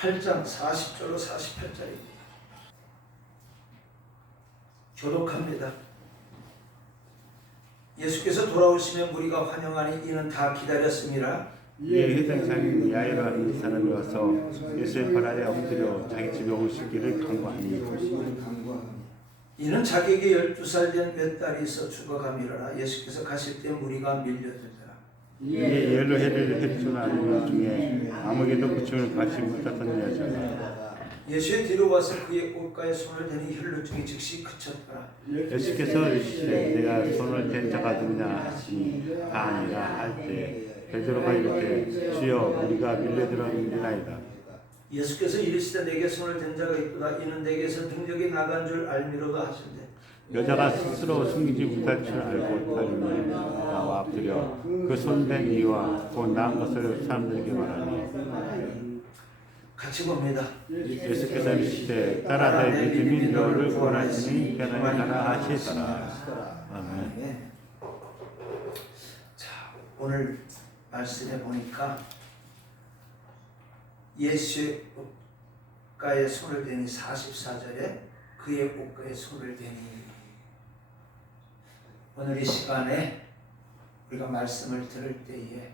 8장 40절로 48절입니다. 교독합니다. 예수께서 돌아오시면 무리가 환영하니 이는 다 기다렸습니다. 이에 회당 장인 야이로 하는 사람이 와서 예수의 발 아래 엎드려 자기 집에 오시기를 간구하니 이는 자기에게 12살 된 맏딸이 있어 죽어가미러라. 예수께서 가실 때 무리가 밀려들더라. 이에 열로 해를 해주는 여 중에 아무에게도 고침을 받지 못했던 여자가 예수의 뒤로 와서 그의 옷가에 손을 대니 혈루증이 즉시 그쳤더라. 예수께서 이르시되 내가 손을 댄 자가 누구냐 하시니 다 아니라 할 때 베드로가 이르되 주여 우리가 밀려들었나이다. 예수께서 이르시되 내게 손을 댄 자가 있도다. 이는 내게서 능력이 나간 줄 알미로다 하신대. 여자가 스스로 숨기지 못할 줄 알고 달리니 나와 엎드려 그 손댄 이와 곧 나은 것을 사람들에게 말하니 같이 봅니다. 예수께서 이르시되 딸아 내 믿음이 너를 구원하시니 편안히 가라 하시더라. 아멘. 자, 오늘 말씀에 보니까 예수의 옷가에 손을 대니 44절에 그의 옷가에 손을 대니 오늘 이 시간에 우리가 말씀을 들을 때에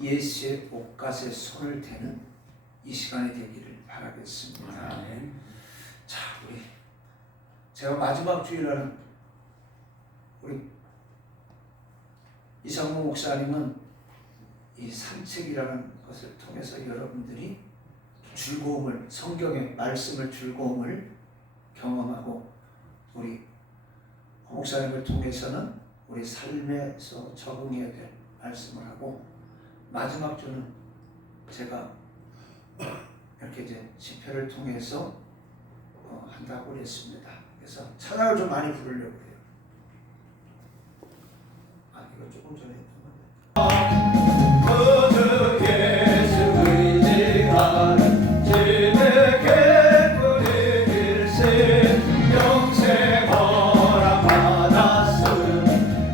예수의 옷가에 손을 대는 이 시간이 되기를 바라겠습니다. 자, 제가 마지막 주일날은 우리 이상무 목사님은 이 산책이라는 것을 통해서 여러분들이 즐거움을, 성경의 말씀을 즐거움을 경험하고 우리 목사님을 통해서는 우리 삶에서 적응해야 될 말씀을 하고 마지막 주는 제가 이렇게 이제 집회를 통해서 한다고 그랬습니다. 그래서 찬양을 좀 많이 부르려고 해요. 이거 조금 전에 했던 건데. 예수 의지하는 집에 개꿀이 일세 영생 허락 받았음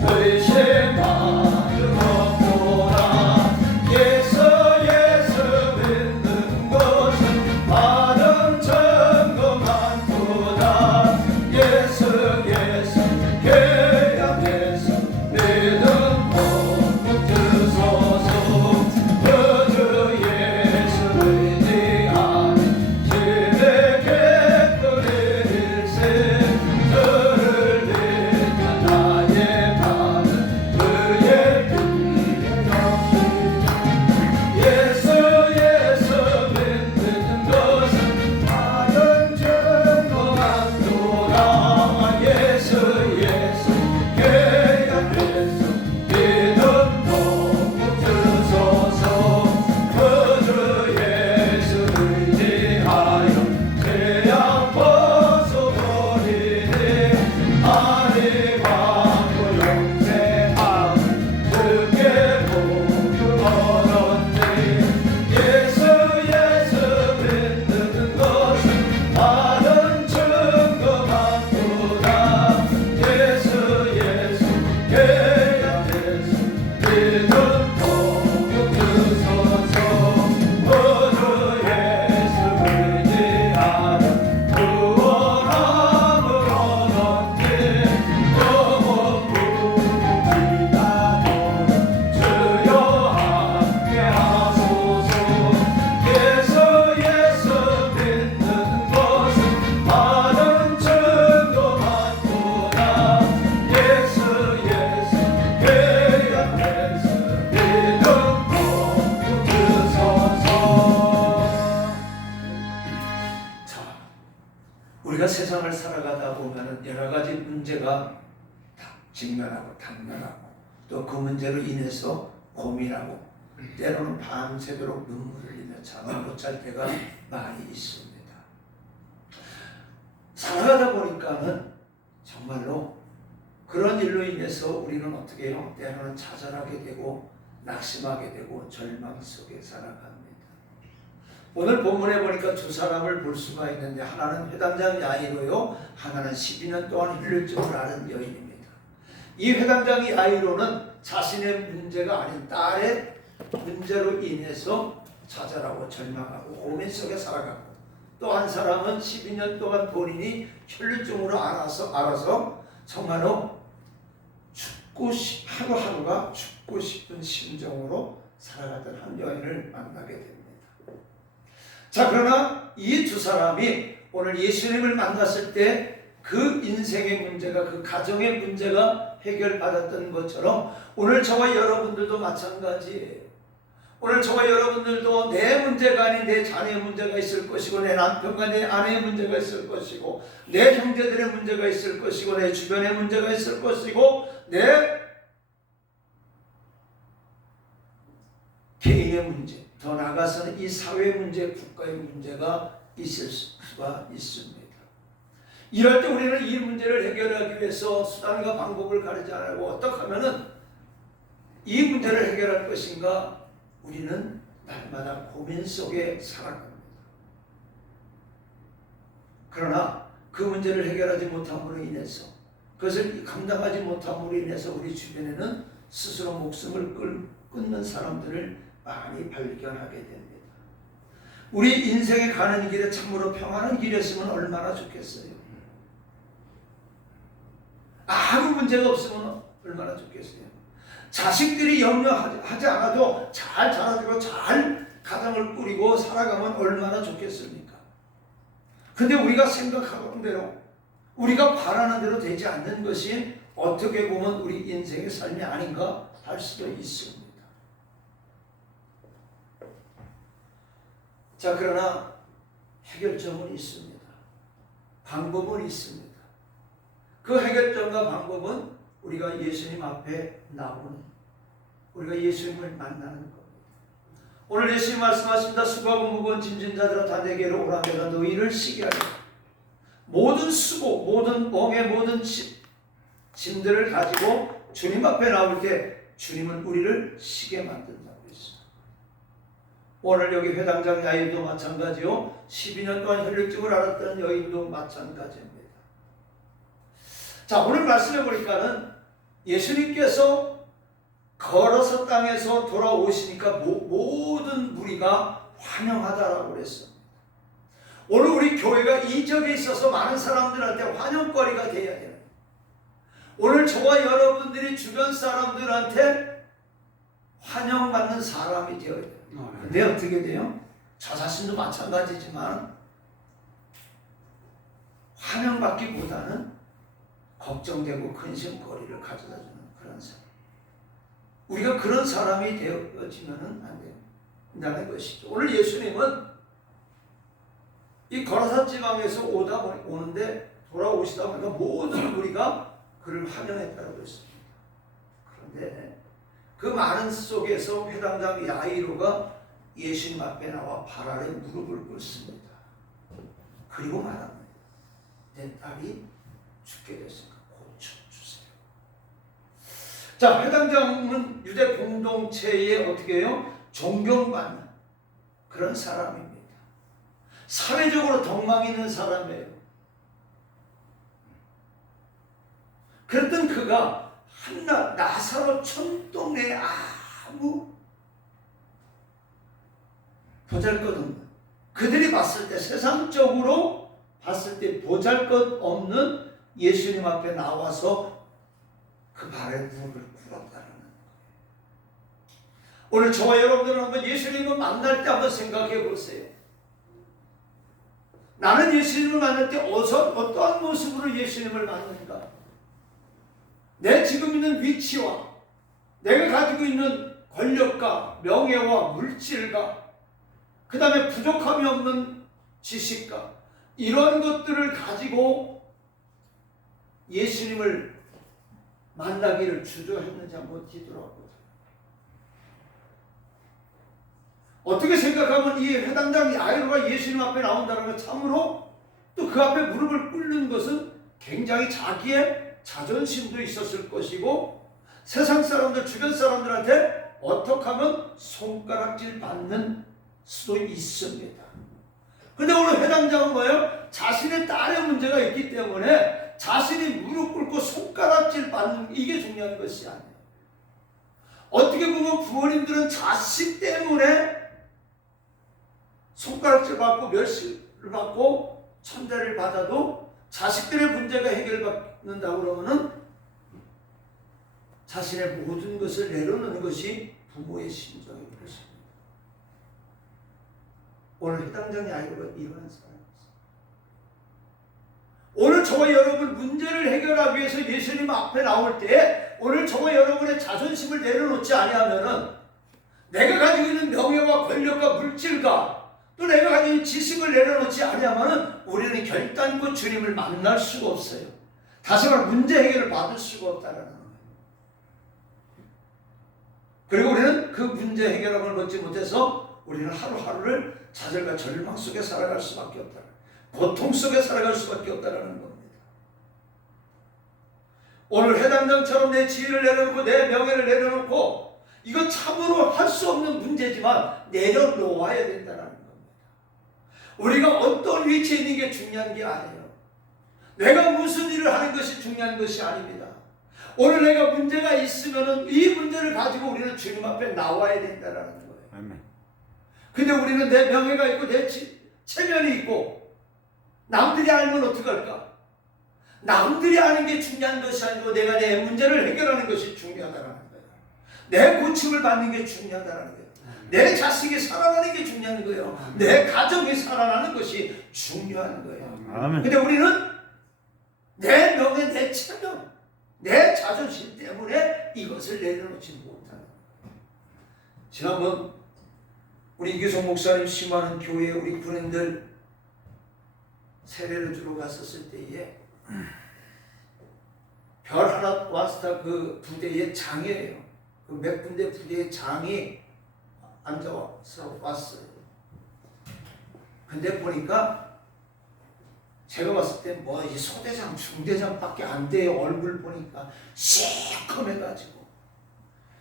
의심하는 없도다. 예수 믿는 것은 받은 증거 많도다. 예수 계약해서 믿음 복 주소서. 그주 예수 의지하는 집에 개꿀이 일세 그를 믿는 나의 밤은 그의 빛이 예수 믿는 것은 받은 증거 많도다. 예수 계약해서 믿음 복 주소서. 그주 예수 의지하여 죄악 벗어버리니 아니 받고 영생함을 주께 복을 얻었니. 예수 믿는 것은 받은 증거 많도다. 예수 계약해서 믿음 복 주소서. 그주 예수 의지하여 구원함을 얻었니. 영원 부르짖나도 주여 함께 하소서. 예수 믿는 것은 받은 증거 많도다. 예수 계약해서 믿음 복 주소서. 자, 우리가 세상을 살아가다 보면은 여러 가지 문제가 직면하고 당면하고 또 그 문제로 인해서 고민하고 때로는 밤새도록 눈물을 흘리며 잠을 못 잘 때가 많이 있습니다. 살아가다 보니까는 정말로 그런 일로 인해서 우리는 어떻게 해요? 때로는 좌절하게 되고 낙심하게 되고 절망 속에 살아갑니다. 오늘 본문에 보니까 두 사람을 볼 수가 있는데 하나는 회당장 야이로요, 하나는 12년 동안 혈루증을 앓은 여인입니다. 이 회당장 야이로는 자신의 문제가 아닌 딸의 문제로 인해서 좌절하고 절망하고 고민 속에 살아가고, 또 한 사람은 12년 동안 본인이 혈류증으로 알아서 정말로 하루하루가 죽고 싶은 심정으로 살아가던 한 여인을 만나게 됩니다. 자, 그러나 이 두 사람이 오늘 예수님을 만났을 때 그 인생의 문제가, 그 가정의 문제가 해결받았던 것처럼 오늘 저와 여러분들도 마찬가지예요. 오늘 저와 여러분들도 내 문제가 아닌 내 자녀의 문제가 있을 것이고, 내 남편과 내 아내의 문제가 있을 것이고, 내 형제들의 문제가 있을 것이고, 내 주변의 문제가 있을 것이고, 내 개인의 문제, 더 나아가서는 이 사회 문제, 국가의 문제가 있을 수가 있습니다. 이럴 때 우리는 이 문제를 해결하기 위해서 수단과 방법을 가리지 않고 어떻게 하면은 이 문제를 해결할 것인가, 우리는 날마다 고민 속에 살아갑니다. 그러나 그 문제를 해결하지 못함으로 인해서, 그것을 감당하지 못함으로 인해서 우리 주변에는 스스로 목숨을 끊는 사람들을 많이 발견하게 됩니다. 우리 인생에 가는 길에 참으로 평안한 길이었으면 얼마나 좋겠어요. 아무 문제가 없으면 얼마나 좋겠어요. 자식들이 염려하지 않아도 잘 자라고 잘 가정을 꾸리고 살아가면 얼마나 좋겠습니까? 근데 우리가 생각하는 대로, 우리가 바라는 대로 되지 않는 것이 어떻게 보면 우리 인생의 삶이 아닌가 할 수도 있습니다. 자, 그러나 해결점은 있습니다. 방법은 있습니다. 그 해결점과 방법은 우리가 예수님 앞에 나오는, 우리가 예수님을 만나는 겁니다. 오늘 예수님 말씀하십니다. 수고하고 무거운 짐진 자들아 다 내게로 오라, 내가 너희를 쉬게 하리라. 모든 수고, 모든 멍에 모든 짐들을 가지고 주님 앞에 나올 때 주님은 우리를 쉬게 만든다고 했어요. 오늘 여기 회당장 야인도 마찬가지요. 12년 동안 혈류증을 앓았던 여인도 마찬가지입니다. 자, 오늘 말씀해 보니까는 예수님께서 걸어서 땅에서 돌아오시니까 모든 무리가 환영하다라고 그랬습니다. 오늘 우리 교회가 이 적에 있어서 많은 사람들한테 환영거리가 되어야 돼요. 오늘 저와 여러분들이 주변 사람들한테 환영받는 사람이 되어야 돼요. 근데 어떻게 돼요? 저 자신도 마찬가지지만 환영받기보다는 걱정되고 근심거리를 가져다주는 그런 사람. 우리가 그런 사람이 되어지면 안 된다는 것이죠. 오늘 예수님은 이 거라사 지방에서 오는데 돌아오시다 보니까 모든 우리가 그를 환영했다고 했습니다. 그런데 그 많은 속에서 회당장 야이로가 예수님 앞에 나와 발 아래 무릎을 꿇습니다. 그리고 말합니다. 내 딸이 죽게 됐으니까 고쳐주세요. 자, 회당장은 유대 공동체에 어떻게 해요? 존경받는 그런 사람입니다. 사회적으로 덕망 있는 사람이에요. 그랬던 그가 한낱 나사로 촌동네에 아무 보잘것없는, 그들이 봤을 때, 세상적으로 봤을 때 보잘것없는 예수님 앞에 나와서 그 발에 무릎을 꿇었다는 거예요. 오늘 저와 여러분들은 한번 예수님을 만날 때 한번 생각해 보세요. 나는 예수님을 만날 때 어떠한 모습으로 예수님을 만나는가? 내 지금 있는 위치와 내가 가지고 있는 권력과 명예와 물질과 그 다음에 부족함이 없는 지식과 이런 것들을 가지고 예수님을 만나기를 주저했는지 한번 뒤돌아보세요. 어떻게 생각하면 이 회당장 야이로가 예수님 앞에 나온다는 건 참으로 또 그 앞에 무릎을 꿇는 것은 굉장히 자기의 자존심도 있었을 것이고 세상 사람들, 주변 사람들한테 어떻게 하면 손가락질 받는 수도 있습니다. 그런데 오늘 회당장은 뭐예요? 자신의 딸의 문제가 있기 때문에 자신이 무릎 꿇고 손가락질 받는 이게 중요한 것이 아니에요. 어떻게 보면 부모님들은 자식 때문에 손가락질 받고 멸시를 받고 천대를 받아도 자식들의 문제가 해결받는다고 그러면은 자신의 모든 것을 내려놓는 것이 부모의 심정인 것입니다. 오늘 해당장의 아이가 이러한 사람이었습니다. 오늘 저와 여러분 문제를 해결하기 위해서 예수님 앞에 나올 때 오늘 저와 여러분의 자존심을 내려놓지 아니하면은 내가 가지고 있는 명예와 권력과 물질과 또 내가 가지고 있는 지식을 내려놓지 아니하면은 우리는 결단코 주님을 만날 수가 없어요. 다시 말해 문제 해결을 받을 수가 없다라는 거예요. 그리고 우리는 그 문제 해결함을 받지 못해서 우리는 하루하루를 좌절과 절망 속에 살아갈 수밖에 없다. 고통 속에 살아갈 수밖에 없다는 겁니다. 오늘 해당장처럼 내 지위를 내려놓고 내 명예를 내려놓고 이거 참으로 할 수 없는 문제지만 내려놓아야 된다는 겁니다. 우리가 어떤 위치에 있는 게 중요한 게 아니에요. 내가 무슨 일을 하는 것이 중요한 것이 아닙니다. 오늘 내가 문제가 있으면은 이 문제를 가지고 우리는 주님 앞에 나와야 된다는 거예요. 아멘. 근데 우리는 내 명예가 있고 내 체면이 있고 남들이 알면 어떡할까? 남들이 아는 게 중요한 것이 아니고 내가 내 문제를 해결하는 것이 중요하다는 거예요. 내 고침을 받는 게 중요하다는 거예요. 내 자식이 살아나는 게 중요한 거예요. 내 가정이 살아나는 것이 중요한 거예요. 아멘. 근데 우리는 내 명예, 내 체면, 내 자존심 때문에 이것을 내려놓지 못하는 거예요. 지난번 우리 이규성 목사님 심하는 교회에 우리 군인들 세례를 주러 갔었을 때에 별 하나 왔다 그 부대의 장이에요. 그 몇 군데 부대의 장이 앉아서 왔어요. 근데 보니까 제가 봤을 때 뭐 이 소대장, 중대장밖에 안 돼요. 얼굴 보니까 시커매가지고.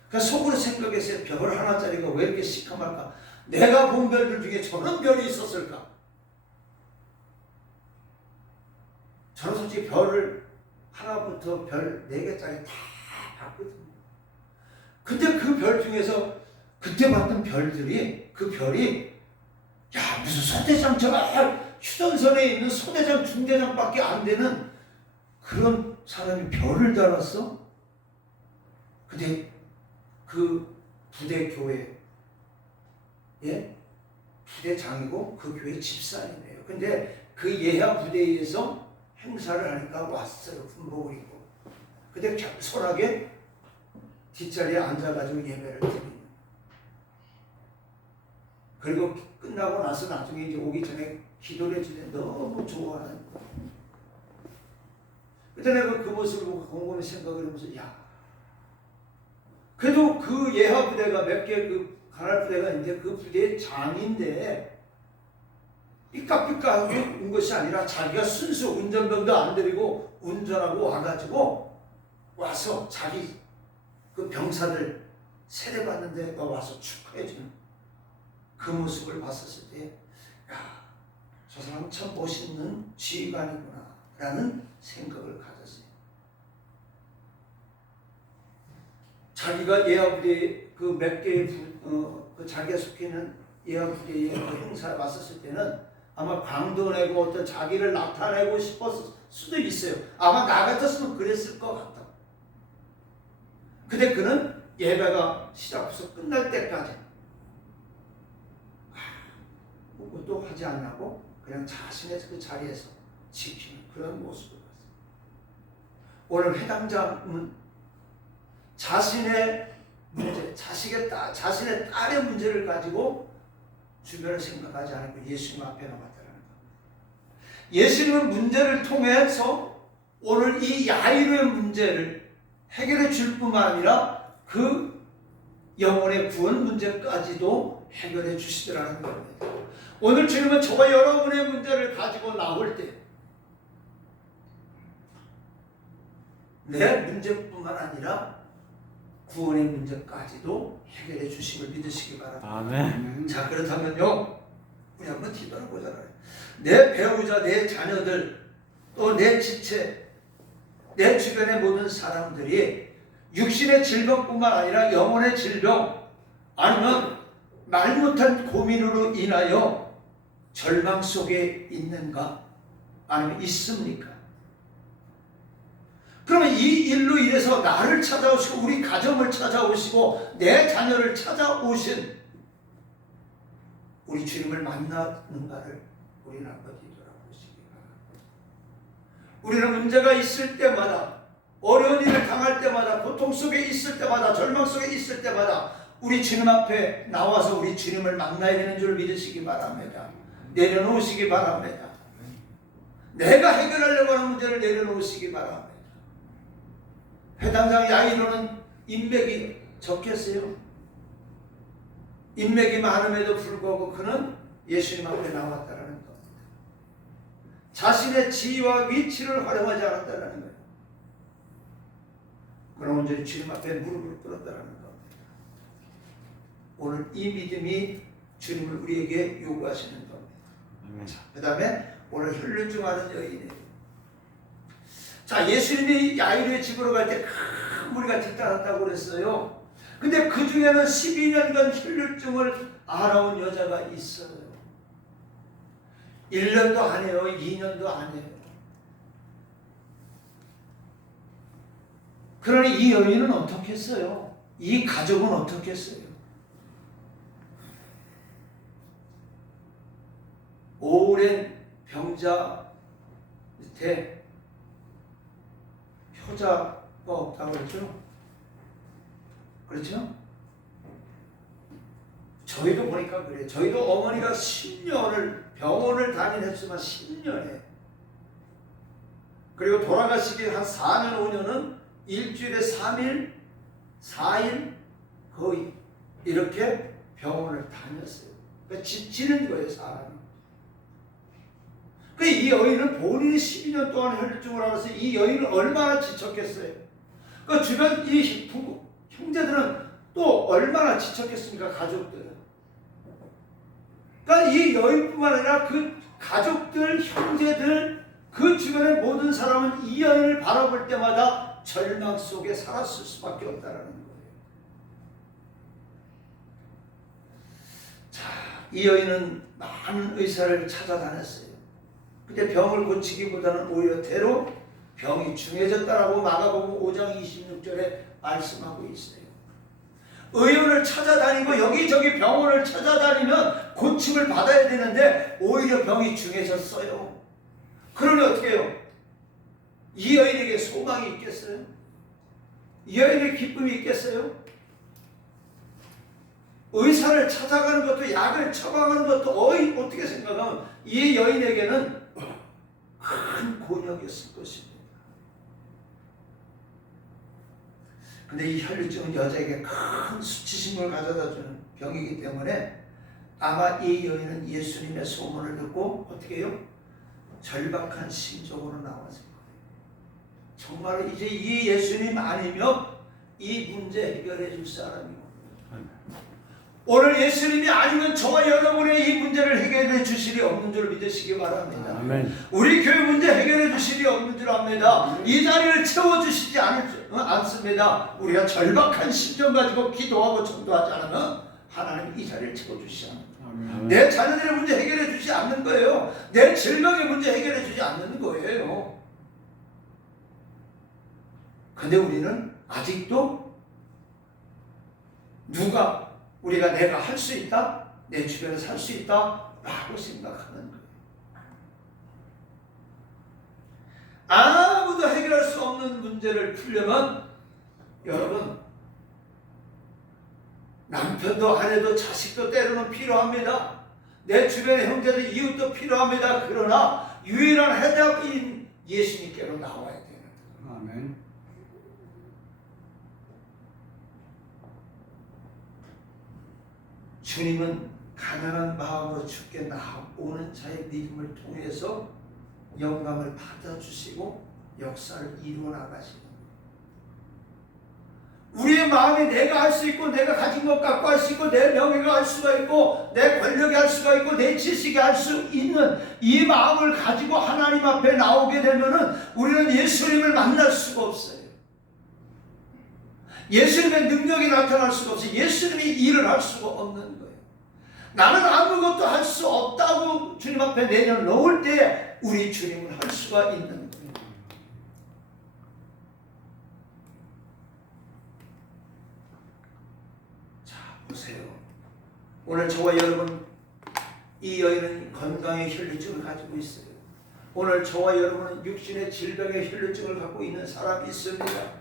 그러니까 속으로 생각했어요. 별 하나짜리가 왜 이렇게 시커멀까? 내가 본 별들 중에 저런 별이 있었을까? 저는 솔직히 별을 하나부터 별 4개짜리 다 봤거든요. 근데 그 별 중에서 그때 봤던 별들이 그 별이 야 무슨 소대장 저 휴전선에 있는 소대장 중대장밖에 안 되는 그런 사람이 별을 달았어? 근데 그 부대 교회 부대장이고 그 교회 집사님이에요. 근데 그 예하 부대에서 행사를 하니까 왔어요. 군복을 입고. 근데 겸손하게 뒷자리에 앉아가지고 예배를 드립니다. 그리고 끝나고 나서 나중에 이제 오기 전에 기도를 해주는데 너무 좋아하는 거예요. 그때 내가 그 모습을 보고 곰곰이 생각을 하면서 야 그래도 그 예하 부대가 몇 개 그 가날 부대가 이제 그 부대의 장인데 삐까삐까 온 것이 아니라 자기가 순수 운전병도 안 데리고 운전하고 와가지고 와서 자기 그 병사들 세례받는 데가 와서 축하해주는 그 모습을 봤었을 때 야, 저 사람 참 멋있는 지휘관이구나 라는 생각을 가졌어요. 자기가 예하부대 그 몇 개의 그 자기가 속해 있는 예하부대의 그 행사에 왔었을 때는 아마 광도 내고 어떤 자기를 나타내고 싶었을 수도 있어요. 아마 나 같았으면 그랬을 것 같다. 근데 그는 예배가 시작해서 끝날 때까지 아무것도 하지 않고 그냥 자신의 그 자리에서 지키는 그런 모습을 봤어요. 오늘 해당자는 자신의 문제, 자신의 딸의 문제를 가지고 주변을 생각하지 않고 예수님 앞에 나왔다는 겁니다. 예수님은 문제를 통해서 오늘 이 야이로의 문제를 해결해 줄 뿐만 아니라 그 영혼의 구원 문제까지도 해결해 주시더라는 겁니다. 오늘 주님은 저와 여러분의 문제를 가지고 나올 때 내 문제뿐만 아니라 구원의 문제까지도 해결해 주심을 믿으시기 바랍니다. 아멘. 자, 그렇다면요, 우리 한번 뒤돌아보잖아요. 내 배우자, 내 자녀들, 또 내 지체, 내 주변의 모든 사람들이 육신의 질병뿐만 아니라 영혼의 질병, 아니면 말 못한 고민으로 인하여 절망 속에 있는가? 아니면 있습니까? 그러면 이 일로 인해서 나를 찾아오시고 우리 가정을 찾아오시고 내 자녀를 찾아오신 우리 주님을 만나는가를 우리는 한번 뒤돌아보시기 바랍니다. 우리는 문제가 있을 때마다, 어려운 일을 당할 때마다, 고통 속에 있을 때마다, 절망 속에 있을 때마다 우리 주님 앞에 나와서 우리 주님을 만나야 되는 줄 믿으시기 바랍니다. 내려놓으시기 바랍니다. 내가 해결하려고 하는 문제를 내려놓으시기 바랍니다. 해당장 야이로는 인맥이 적겠어요. 인맥이 많음에도 불구하고 그는 예수님 앞에 나왔다는 겁니다. 자신의 지위와 위치를 활용하지 않았다는 거예요. 그런 온전히 주님 앞에 무릎을 꿇었다는 겁니다. 오늘 이 믿음이 주님을 우리에게 요구하시는 겁니다. 그 다음에 오늘 혈륜증하는 여인이에요. 자, 예수님이 야이로의 집으로 갈 때 큰 무리가 뒤따랐다고 그랬어요. 근데 그 중에는 12년간 혈류증을 앓아온 여자가 있어요. 1년도 아니에요. 2년도 아니에요. 그러니 이 여인은 어떻게 했어요? 이 가족은 어떻게 했어요? 오랜 병자 밑에 효자가 없다고 그랬죠? 그렇죠? 저희도 보니까 그래요. 저희도 어머니가 10년을 병원을 다니했지만 10년에 그리고 돌아가시기 한 4년 5년은 일주일에 3일 4일 거의 이렇게 병원을 다녔어요. 그러니까 지치는 거예요, 사람이. 이 여인은 본인이 12년 동안 혈류증을 앓아서 이 여인은 얼마나 지쳤겠어요. 그 주변 이 부부, 형제들은 또 얼마나 지쳤겠습니까, 가족들은. 그러니까 이 여인뿐만 아니라 그 가족들, 형제들, 그 주변의 모든 사람은 이 여인을 바라볼 때마다 절망 속에 살았을 수밖에 없다는 거예요. 자, 이 여인은 많은 의사를 찾아다녔어요. 근데 병을 고치기보다는 오히려 대로 병이 중해졌다라고 마가복음 5장 26절에 말씀하고 있어요. 의원을 찾아다니고 여기저기 병원을 찾아다니면 고침을 받아야 되는데 오히려 병이 중해졌어요. 그러니 어떻게 해요? 이 여인에게 소망이 있겠어요? 이 여인에게 기쁨이 있겠어요? 의사를 찾아가는 것도 약을 처방하는 것도 어떻게 생각하면 이 여인에게는 큰 곤욕이었을 것입니다. 근데 이 혈류증은 여자에게 큰 수치심을 가져다주는 병이기 때문에 아마 이 여인은 예수님의 소문을 듣고 어떻게 해요? 절박한 심정으로 나왔을 거예요. 정말 이제 이 예수님 아니면 이 문제 해결해 줄 사람이 오늘 예수님이 아니면 저와 여러분의 이 문제를 해결해 주실이 없는 줄 믿으시기 바랍니다. 아멘. 우리 교회 문제 해결해 주실이 없는 줄 압니다. 이 자리를 채워주시지 않습니다. 우리가 절박한 심정 가지고 기도하고 전도하지 않으면 하나님 이 자리를 채워주시지 않습니다. 내 자녀들의 문제 해결해 주지 않는 거예요. 내 질병의 문제 해결해 주지 않는 거예요. 근데 우리는 아직도 내가 할 수 있다? 내 주변에서 할 수 있다? 라고 생각하는 거예요. 아무도 해결할 수 없는 문제를 풀려면 여러분 남편도 아내도 자식도 때로는 필요합니다. 내 주변의 형제들 이웃도 필요합니다. 그러나 유일한 해답인 예수님께로 나와야 되는 거예요. 아멘. 주님은 가난한 마음으로 주께 나오는 자의 믿음을 통해서 영감을 받아주시고 역사를 이루어 나가시는 거예요. 우리의 마음이 내가 할 수 있고 내가 가진 것 갖고 할 수 있고 내 명예가 할 수가 있고 내 권력이 할 수가 있고 내 지식이 할 수 있는 이 마음을 가지고 하나님 앞에 나오게 되면은 우리는 예수님을 만날 수가 없어요. 예수님의 능력이 나타날 수가 없어요. 예수님이 일을 할 수가 없는 거예요. 나는 아무것도 할 수 없다고 주님 앞에 내려놓을 때 우리 주님은 할 수가 있는 거예요. 자, 보세요. 오늘 저와 여러분, 이 여인은 건강의 혈류증을 가지고 있어요. 오늘 저와 여러분은 육신의 질병의 혈류증을 갖고 있는 사람이 있습니다.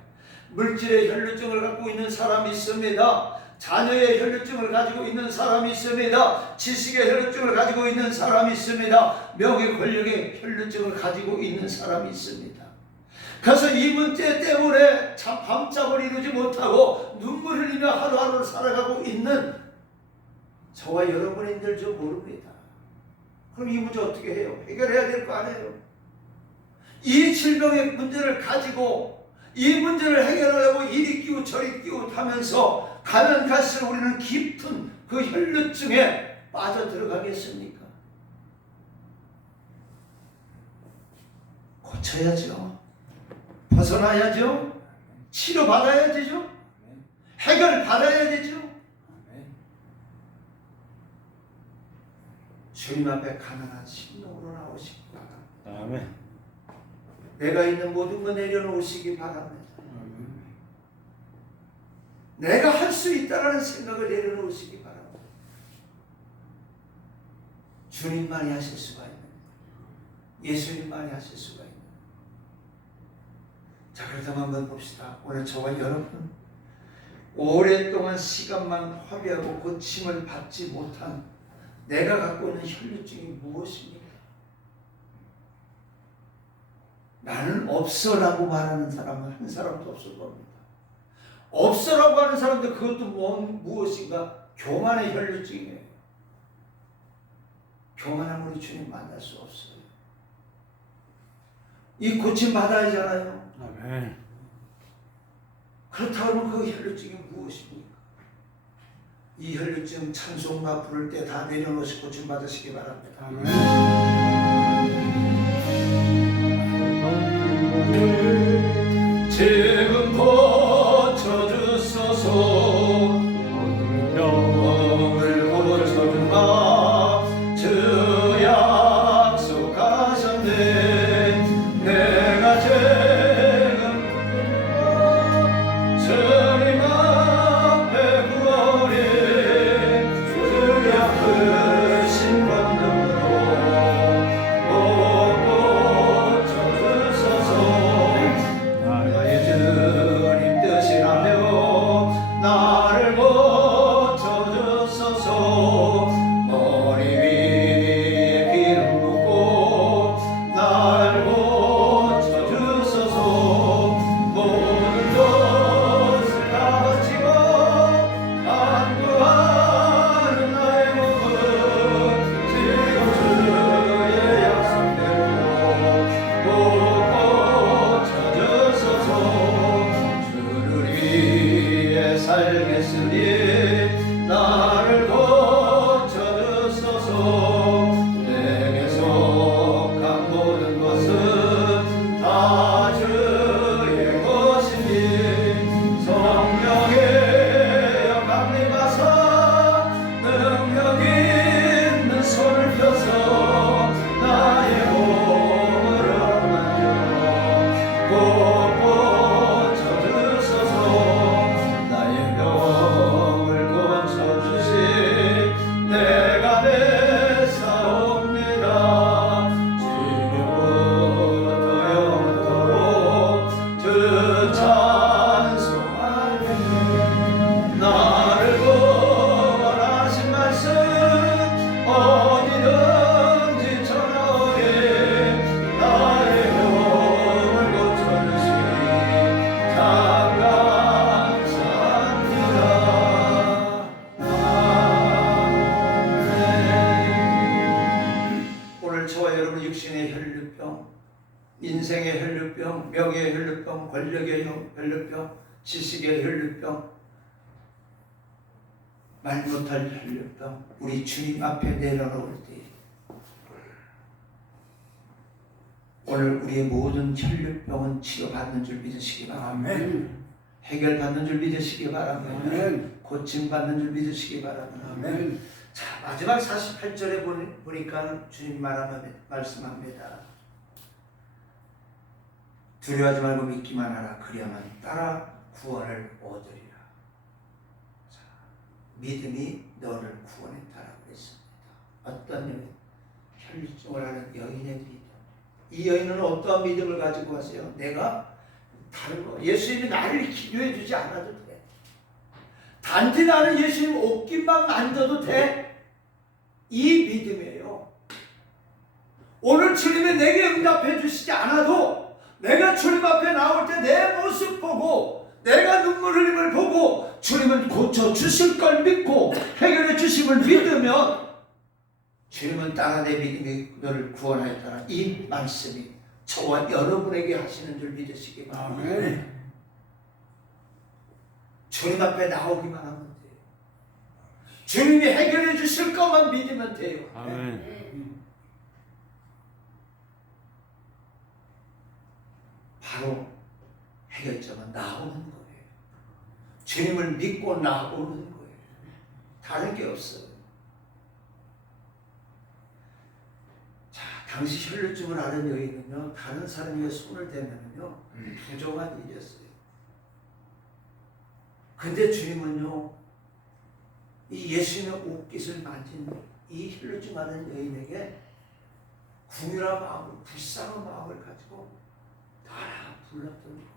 물질의 혈류증을 갖고 있는 사람이 있습니다. 자녀의 혈류증을 가지고 있는 사람이 있습니다. 지식의 혈류증을 가지고 있는 사람이 있습니다. 명예 권력의 혈류증을 가지고 있는 사람이 있습니다. 그래서 이 문제 때문에 참 밤잠을 이루지 못하고 눈물 흘리며 하루하루를 살아가고 있는 저와 여러분인들 좀 모릅니다. 그럼 이 문제 어떻게 해요? 해결해야 될 거 아니에요? 이 질병의 문제를 가지고 이 문제를 해결하려고 이리 끼우 저리 끼우 하면서 가면 갈수록 우리는 깊은 그 혈류증에 빠져들어가겠습니까? 고쳐야죠. 벗어나야죠. 치료받아야 되죠. 해결받아야 되죠. 주님 앞에 가난한 심령으로 나오시기 바랍니다. 아멘. 내가 있는 모든 거 내려놓으시기 바랍니다. 내가 할 수 있다는 생각을 내려놓으시기 바랍니다. 주님만이 하실 수가 있는, 예수님만이 하실 수가 있는. 자, 그렇다면 한번 봅시다. 오늘 저와 여러분, 오랫동안 시간만 허비하고 고침을 받지 못한 내가 갖고 있는 혈류증이 무엇입니까? 나는 없어라고 말하는 사람은 한 사람도 없을 겁니다. 없어라고 하는 사람들, 그것도 무엇인가? 교만의 혈류증이에요. 교만하면 우리 주님 만날 수 없어요. 이 고침 받아야 하잖아요. 아멘. 그렇다면 그 혈류증이 무엇입니까? 이 혈류증 찬송가 부를 때 다 내려놓으시고 고침 받으시기 바랍니다. 지금 고쳐주소서. 병을 고쳐주마. 주 약속하셨네. 내가 지금 주님 앞에 구하리. 주의 아프신 권능으로 고쳐주소서. 나의 주님 뜻이라며 나를 고쳐주소서. 머리 위에 기름 붓고 나를 고쳐주소서. 모든 것을 가지고 간구하는 나의 몸은 지금 주의 약속대로 고쳐주소서. 주를 위해 살겠으니 나를 고쳐주소서. 내게 속한 모든 것은 다 주의 것이니 성령의 강림하사 능력 있는 손을 펴서 나의 몸을 만져 고쳐주소서. 나의 병을 고쳐주시 내가 내사옵니다. 지금부터 영원토록 주 찬송하리. 나를 구원하신 말씀 어디든지 전하오리. 나의 병을 고쳐주시니 참 감사합니다. 오늘 저와 여러분 육신의 혈류병, 인생의 혈류병, 명예의 혈류병, 권력의 혈류병, 지식의 혈류병, 말 못할 혈류병, 우리 주님 앞에 내려놓을 때 오늘 우리의 모든 혈류병은 치료받는 줄 믿으시기 바랍니다. 아멘. 해결받는 줄 믿으시기 바랍니다. 아멘. 고침받는 줄 믿으시기 바랍니다. 아멘. 자, 마지막 48절에 보니까 주님 말씀합니다. 두려워하지 말고 믿기만 하라. 그리하면 따라 구원을 얻으리라. 자, 믿음이 너를 구원했다라고 했습니다. 어떤 여인? 혈류증을 하는 여인의 믿음. 이 여인은 어떠한 믿음을 가지고 왔어요? 내가 다른 거, 예수님이 나를 기도해 주지 않아도 돼. 단지 나는 예수님 옷깃만 만져도 돼. 이 믿음이에요. 오늘 주님이 내게 응답해 주시지 않아도 내가 주님 앞에 나올 때 내 모습 보고 내가 눈물 흘림을 보고 주님은 고쳐 주실 걸 믿고 해결해 주심을 믿으면 주님은 따라 내 믿음이 너를 구원하였다는 이 말씀이 저와 여러분에게 하시는 줄 믿으시기 바랍니다. 주님 앞에 나오기만 하면 돼요. 주님이 해결해 주실 것만 믿으면 돼요. 아멘. 바로 해결점은 나오는 거예요. 주님을 믿고 나오는 거예요. 다른 게 없어요. 자, 당시 혈류증을 앓은 여인은요, 다른 사람의 손을 대면은요, 부정한 일이었어요. 근데 주님은요, 이 예수님의 옷깃을 만진 이 혈류증 앓은 여인에게 궁휼한 마음을, 불쌍한 마음을 가지고 나라 불렀던 거예요.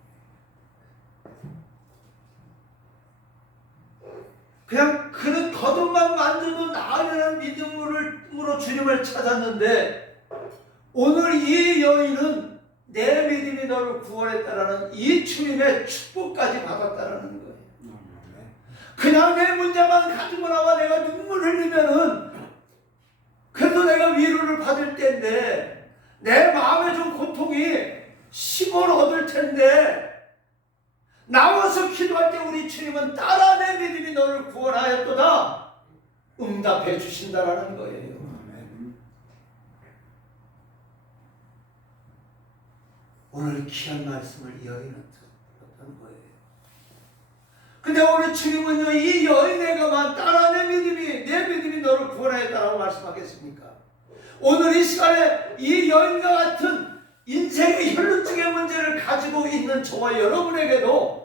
그냥 그는 겉옷만 만져도 나으려는 믿음으로 주님을 찾았는데 오늘 이 여인은 내 믿음이 너를 구원했다라는 이 주님의 축복까지 받았다라는 거예요. 그냥 내 문제만 가지고 나와 내가 눈물 흘리면은 그래도 내가 위로를 받을 텐데 내 마음에 좀 고통이 힘을 얻을 텐데 나와서 기도할 때 우리 주님은 따라 내 믿음이 너를 구원하였도다 응답해 주신다라는 거예요. 오늘 귀한 말씀을 이 여인은 들었던 거예요. 근데 오늘 주님은요, 이 여인에게만 따라 내 믿음이 너를 구원하였다라고 말씀하겠습니까? 오늘 이 시간에 이 여인과 같은 인생의 혈루증의 문제를 가지고 있는 저와 여러분에게도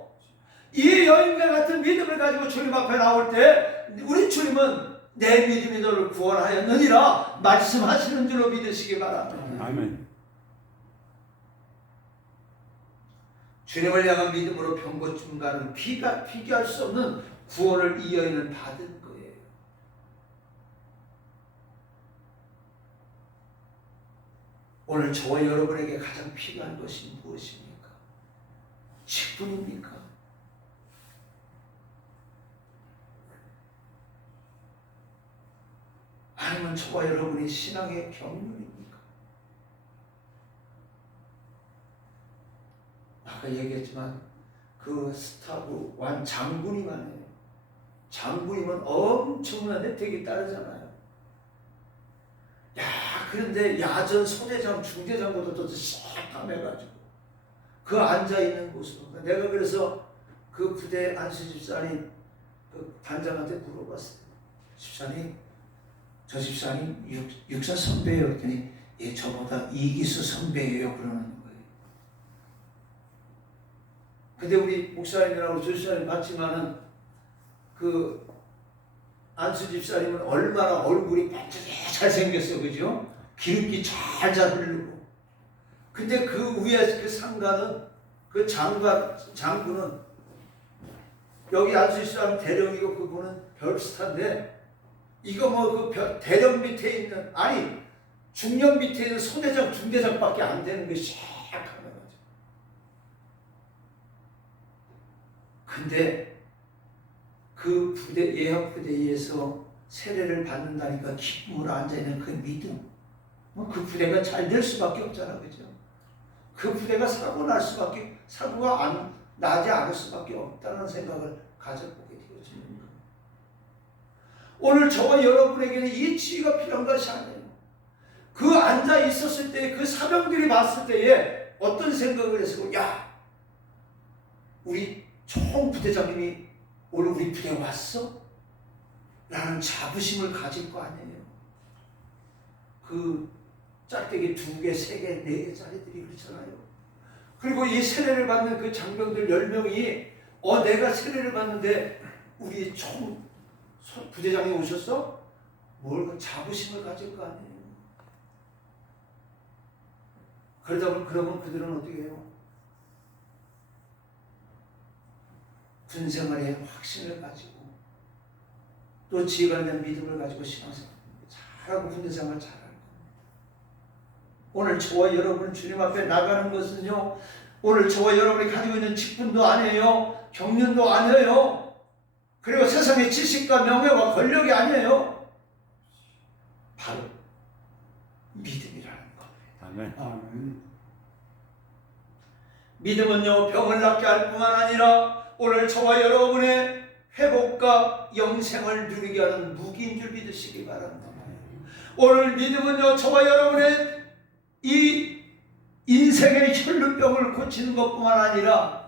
이 여인과 같은 믿음을 가지고 주님 앞에 나올 때 우리 주님은 내 믿음이 너를 구원하였느니라 말씀하시는 줄로 믿으시기 바랍니다. 아멘. 주님을 향한 믿음으로 병고침가는 비교할 수 없는 구원을 이 여인은 받은 거예요. 오늘 저와 여러분에게 가장 필요한 것이 무엇입니까? 직분입니까? 아니면 저와 여러분의 신앙의 경륜입니까? 아까 얘기했지만 그 스타브 완 장군이만 해요. 장군이면 엄청난 혜택이 따르잖아요. 야, 그런데 야전 소대장 중대장보다 더 새까매가지고 그 앉아있는 모습. 내가 그래서 그 부대 안수 집사님 그 단장한테 물어봤어요. 집사님, 저 집사님 육사 선배예요. 그랬더니 예, 저보다 이기수 선배예요. 그러는 거예요. 근데 우리 목사님이라고 조집사님 봤지만은 그 안수 집사님은 얼마나 얼굴이 반짝이 잘생겼어, 그죠? 기름기 잘 흐르고. 근데 그 위에 그 상관은 그 장군은 여기 안수 집사님 대령이고 그분은 별스타인데 이거 뭐 그 대령 밑에 있는 아니 중령 밑에 있는 소대장 중대장밖에 안 되는 것이 샥하는 거죠. 근데 그 부대 예학 부대에서 세례를 받는다니까 기쁨으로 앉아있는 그 믿음, 그 부대가 잘 될 수밖에 없잖아, 그죠? 그 부대가 사고가 나지 않을 수밖에 없다는 생각을 가져보게 되어지는 거예요. 오늘 저와 여러분에게는 이 지혜가 필요한 것이 아니에요. 그 앉아 있었을 때 그 사병들이 봤을 때에 어떤 생각을 했어요? 야, 우리 총 부대장님이 오늘 우리 부대 왔어? 라는 자부심을 가질 거 아니에요. 그 짝대기 2개, 3개, 4개짜리들이 그렇잖아요. 그리고 이 세례를 받는 그 장병들 10명이 내가 세례를 받는데 우리 총 부대장이 오셨어? 뭘 자부심을 가질 거 아니에요. 그러면 그들은 어떻게 해요? 군생활에 확신을 가지고 또 지혜가 있는 믿음을 가지고 신앙생활 잘하고 군대생활 잘하는 겁니다. 오늘 저와 여러분 주님 앞에 나가는 것은요, 오늘 저와 여러분이 가지고 있는 직분도 아니에요, 경륜도 아니에요, 그리고 세상의 지식과 명예와 권력이 아니에요. 바로 믿음이라는 겁니다. 아멘. 믿음은요, 병을 낫게 할 뿐만 아니라 오늘 저와 여러분의 회복과 영생을 누리게 하는 무기인 줄 믿으시기 바랍니다. 오늘 믿음은요, 저와 여러분의 이 인생의 혈루병을 고치는 것뿐만 아니라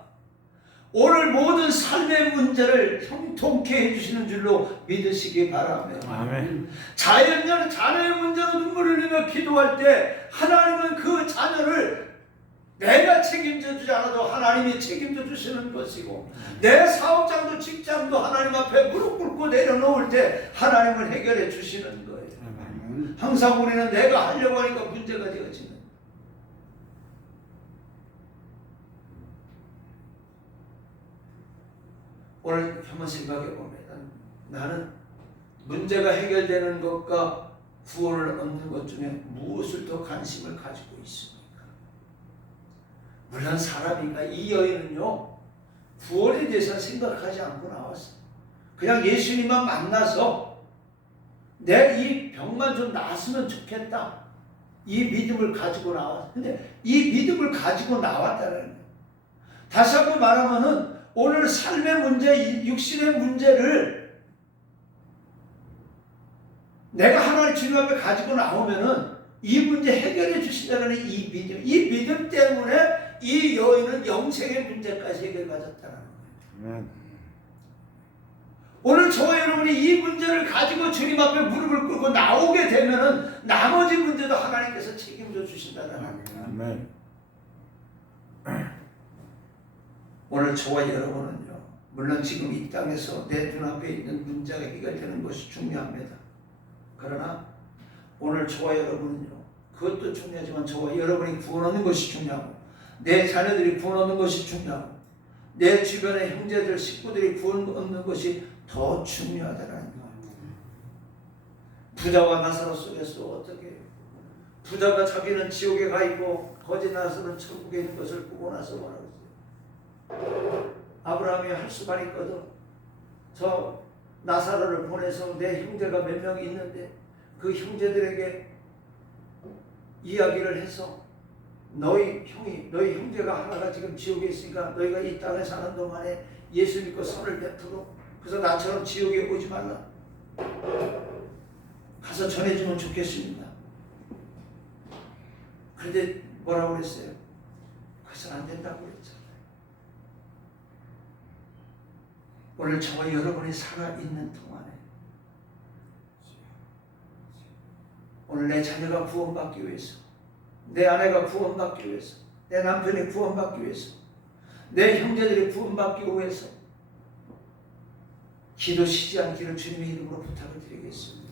오늘 모든 삶의 문제를 형통케 해주시는 줄로 믿으시기 바랍니다. 아멘. 자녀의 문제로 눈물을 흘리며 기도할 때 하나님은 그 자녀를 내가 책임져 주지 않아도 하나님이 책임져 주시는 것이고, 내 사업장도 직장도 하나님 앞에 무릎 꿇고 내려놓을 때 하나님을 해결해 주시는 거예요. 항상 우리는 내가 하려고 하니까 문제가 되어지는. 오늘 한번 생각해 봅니다. 나는 문제가 해결되는 것과 구원을 얻는 것 중에 무엇을 더 관심을 가지고 있습니까? 물론 사람이니까 이 여인은요, 구원에 대해서 생각하지 않고 나왔어요. 그냥 예수님만 만나서 내 이 병만 좀 나았으면 좋겠다, 이 믿음을 가지고 나왔어요. 근데 이 믿음을 가지고 나왔다는 거예요. 다시 한번 말하면은 오늘 삶의 문제, 육신의 문제를 내가 하나님 주님 앞에 가지고 나오면은 이 문제 해결해 주신다는 이 믿음 때문에 이 여인은 영생의 문제까지 해결받았다는 거예요. 오늘 저와 여러분이 이 문제를 가지고 주님 앞에 무릎을 꿇고 나오게 되면은 나머지 문제도 하나님께서 책임져 주신다는 거예요. 오늘 저와 여러분은요, 물론 지금 이 땅에서 내 눈앞에 있는 문제가 해결되는 것이 중요합니다. 그러나 오늘 저와 여러분은요, 그것도 중요하지만 저와 여러분이 구원 얻는 것이 중요하고, 내 자녀들이 구원 얻는 것이 중요하고, 내 주변의 형제들, 식구들이 구원 얻는 것이 더 중요하다는 거예요. 부자와 나사로 속에서 어떻게 해요? 부자가 자기는 지옥에 가 있고 거지 나사로는 천국에 있는 것을 보고 나서 뭐라고 했어요? 아브라함이 할 수만 있거든. 저 나사로를 보내서 내 형제가 몇 명이 있는데 그 형제들에게 이야기를 해서 너희 형제가 하나가 지금 지옥에 있으니까 너희가 이 땅에 사는 동안에 예수 믿고 선을 베풀어. 그래서 나처럼 지옥에 오지 말라. 가서 전해주면 좋겠습니다. 그런데 뭐라고 그랬어요? 그것은 안 된다고 그랬잖아요. 오늘 저와 여러분이 살아있는 동안에 오늘 내 자녀가 구원받기 위해서, 내 아내가 구원받기 위해서, 내 남편이 구원받기 위해서, 내 형제들이 구원받기 위해서 기도 쉬지 않기를 주님의 이름으로 부탁을 드리겠습니다.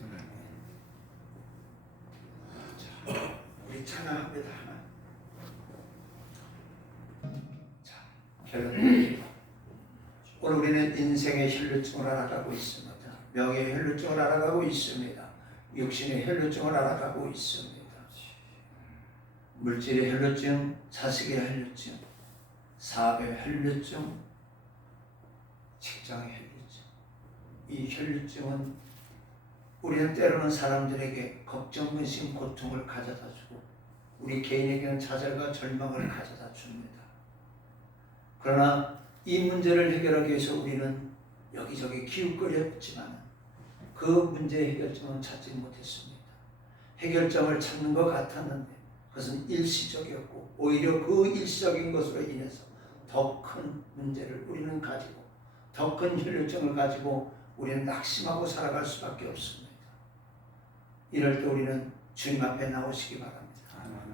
자, 우리 찬양합니다. 자, 결론. 오늘 우리는 인생의 혈루증을 알아가고 있습니다. 명예의 혈루증을 알아가고 있습니다. 육신의 혈루증을 알아가고 있습니다. 물질의 혈루증, 자식의 혈루증, 사업의 혈루증, 직장의 혈루증. 이 혈루증은 우리는 때로는 사람들에게 걱정, 근심, 고통을 가져다 주고 우리 개인에게는 좌절과 절망을 가져다 줍니다. 그러나 이 문제를 해결하기 위해서 우리는 여기저기 기웃거렸지만 그 문제의 해결점은 찾지 못했습니다. 해결점을 찾는 것 같았는데 그것은 일시적이었고, 오히려 그 일시적인 것으로 인해서 더 큰 문제를 우리는 가지고, 더 큰 혈루증을 가지고 우리는 낙심하고 살아갈 수밖에 없습니다. 이럴 때 우리는 주님 앞에 나오시기 바랍니다.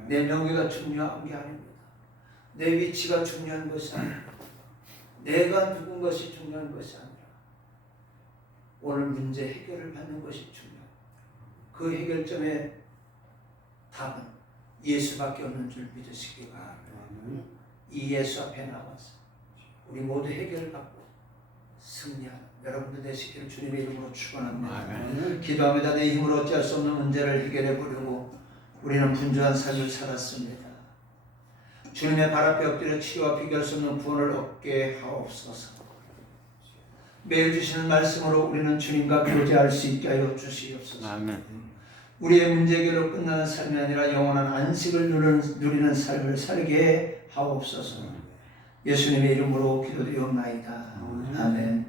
내 명예가 중요한 게 아닙니다. 내 위치가 중요한 것이 아닙니다. 내가 누군 것이 중요한 것이 아니라 오늘 문제 해결을 받는 것이 중요합니다. 그 해결점의 답은 예수밖에 없는 줄 믿으시기 바랍니다. 이 예수 앞에 나와서 우리 모두 해결을 받고 승리하는 여러분들 되시기를 주님의 이름으로 축원합니다. 기도합니다. 내 힘으로 어찌할 수 없는 문제를 해결해 보려고 우리는 분주한 삶을 살았습니다. 주님의 발 앞에 엎드려 치료와 비교할 수 없는 구원을 얻게 하옵소서. 매일 주시는 말씀으로 우리는 주님과 교제할 수 있게 하여 주시옵소서. 아멘. 우리의 문제 해결로 끝나는 삶이 아니라 영원한 안식을 누리는 삶을 살게 하옵소서. 예수님의 이름으로 기도드리옵나이다. 아멘.